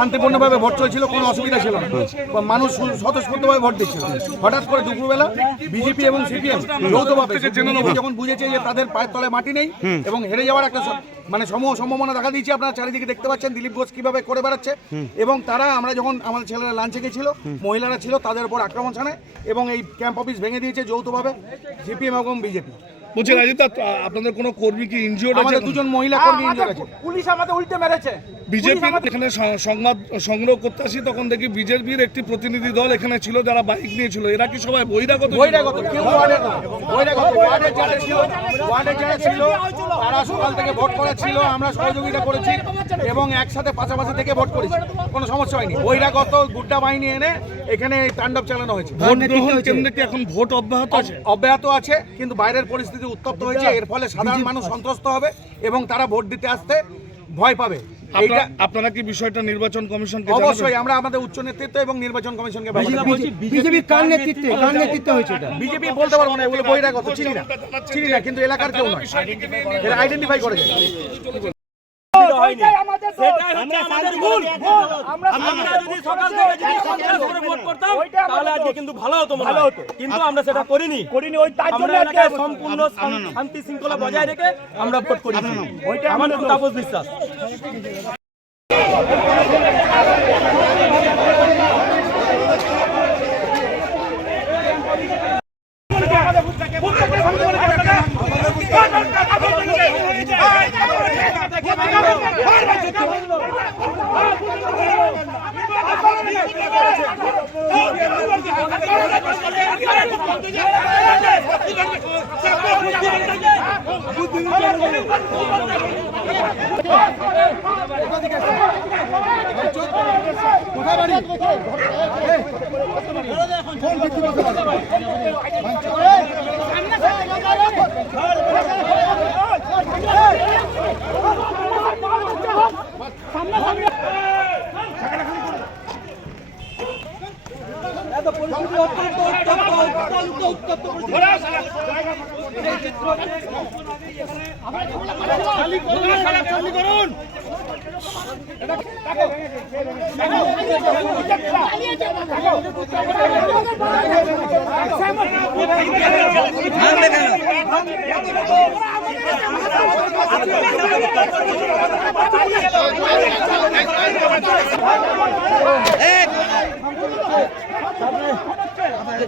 শান্তিপূর্ণভাবে ভোট চলছিল কোনো অসুবিধা ছিল না। মানুষ স্বতঃস্ফূর্তভাবে ভোট দিচ্ছিল। হঠাৎ করে দুপুরবেলা বিজেপি এবং সিপিএম যৌথভাবে যখন বুঝেছে যে তাদের পায়ের তলায় মাটি নেই এবং হেরে যাওয়ার একটা মানে সমূহ সম্ভাবনা দেখা দিয়েছে আপনারা চারিদিকে দেখতে পাচ্ছেন দিলীপ ঘোষ কীভাবে করে বেড়াচ্ছে। এবং তারা আমরা যখন আমাদের ছেলেরা লাঞ্চে গেছিল মহিলারা ছিল তাদের উপর আক্রমণ চালায় এবং এই ক্যাম্প অফিস ভেঙে দিয়েছে যৌথভাবে সিপিএম এবং বিজেপি। বলছি রাজীব আপনাদের কোনো কর্মী কি ইনজিওর্ড আছে আমাদের দুজন মহিলা কর্মী ইনজোর আছে। পুলিশ আমাদের উল্টে মেরেছে। বিজেপি এখানে স- সংবাদ সংগ্রহ করতে আসি তখন দেখি বিজেপির একটি প্রতিনিধি দল এখানে ছিল যারা বাইক নিয়ে ছিল। এরা কি সবাই বহিরাগত? বহিরাগত কেউ ছিল তারা সকাল থেকে ভোট করেছিল আমরা সহযোগিতা করেছি এবং একসাথে পাশাপাশি থেকে ভোট করেছি। কোনো সমস্যা হয়নি। বহিরাগত গুড্ডা বাহিনী এনে এখানে এই তাণ্ডব চালানো হয়েছে। ভোট গ্রহণ কেন্দ্রে কি এখন ভোট অব্যাহত আছে? অব্যাহত আছে কিন্তু বাইরের পরিস্থিতি উত্তপ্ত হয়েছে। এর ফলে সাধারণ মানুষ সন্ত্রস্ত হবে এবং তারা ভোট দিতে আসতে ভয় পাবে। এইটা আপনারা- কি বিষয়টা নির্বাচন কমিশনকে? অবশ্যই আমরা আমাদের উচ্চ নেতৃত্ব এবং নির্বাচন কমিশনকে বিজেপি কার নেতৃত্বে? কার নেতৃত্বে হয়েছে এটা? বিজেপি বলতে পারব না এগুলো বহিরাগত চিনি না। চিনি না কিন্তু এলাকার কেউ নয়। এরা আইডেন্টিফাই করে। সেটাই আমাদের আমাদের ভুল আমরা আমরা যদি সকাল থেকে যদি কংগ্রেস করে ভোট করতাম তাহলে আজকে কিন্তু ভালো হতো ভালো হতো কিন্তু আমরা সেটা করিনি করিনি ওই তার জন্য আজকে সম্পূর্ণ শান্তি শৃঙ্খলা বজায় রেখে আমরা ভোট করি ওইটা আমাদের তাপস বিশ্বাস কোথায় বাড়ি?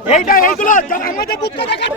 এইটা এইগুলো আমাদের বুথকে দেখাবে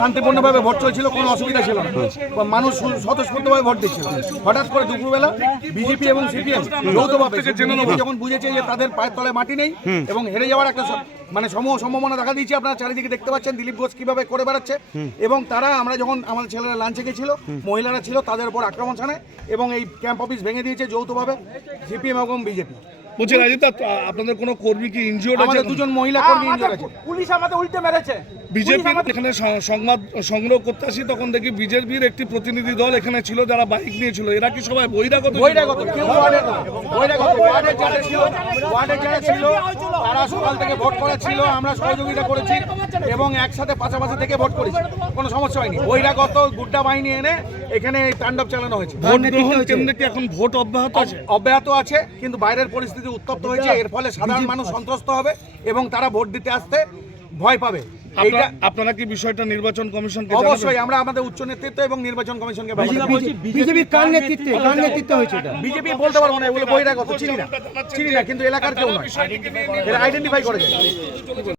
শান্তিপূর্ণভাবে ভোট চলছিল কোনো অসুবিধা ছিল না। মানুষ স্বতঃস্ফূর্তভাবে ভোট দিচ্ছিল। হঠাৎ করে দুপুরবেলা বিজেপি এবং সিপিএম যৌথভাবে যখন বুঝেছে যে তাদের পায়ের তলায় মাটি নেই এবং হেরে যাওয়ার একটা মানে সমূহ সম্ভাবনা দেখা দিয়েছে আপনারা চারিদিকে দেখতে পাচ্ছেন দিলীপ ঘোষ কীভাবে করে বেড়াচ্ছে। এবং তারা আমরা যখন আমাদের ছেলেরা লাঞ্চে গেছিল মহিলারা ছিল তাদের উপর আক্রমণ চালায় এবং এই ক্যাম্প অফিস ভেঙে দিয়েছে যৌথভাবে সিপিএম এবং বিজেপি। বলছি রাজীব দা আপনাদের কোনো কর্মী কি ইনজিওর্ড আছে আমাদের দুজন মহিলা কর্মী পুলিশ আমাদের উল্টে মেরেছে। বিজেপি এখানে স- সংবাদ সংগ্রহ করতে আসি তখন দেখি বিজেপির একটি প্রতিনিধি দল এখানে ছিল যারা বাইক নিয়েছিল। এরা কি সবাই বহিরাগত ছিল? বহিরাগত কেউ বহিরাগত ওয়ার্ডের যারা ছিল ওয়ার্ডের যারা ছিল তারা সকাল থেকে ভোট করেছিল আমরা সহযোগিতা করেছি এবং একসাথে পাশাপাশি থেকে ভোট করেছি। কোনো সমস্যা হয়নি। বহিরাগত গুড্ডা বাহিনী এনে এখানে এই তাণ্ডব চালানো হয়েছে। ভোট গ্রহণ কেন্দ্রে কি এখন ভোট অব্যাহত আছে? অব্যাহত আছে কিন্তু বাইরের পরিস্থিতি উত্তপ্ত হয়েছে। এর ফলে সাধারণ মানুষ সন্ত্রস্ত হবে এবং তারা ভোট দিতে আসতে ভয় পাবে। এইটা আপনারা- কি বিষয়টা নির্বাচন কমিশনকে জানাবেন? অবশ্যই আমরা আমাদের উচ্চ নেতৃত্ব এবং নির্বাচন কমিশনকে বিজেপি কার নেতৃত্বে? কার নেতৃত্বে হয়েছে এটা? বিজেপি বলতে পারব না এগুলো বহিরাগত চিনি না। চিনি না কিন্তু এলাকার কেউ নয়। এরা আইডেন্টিফাই করে যায়।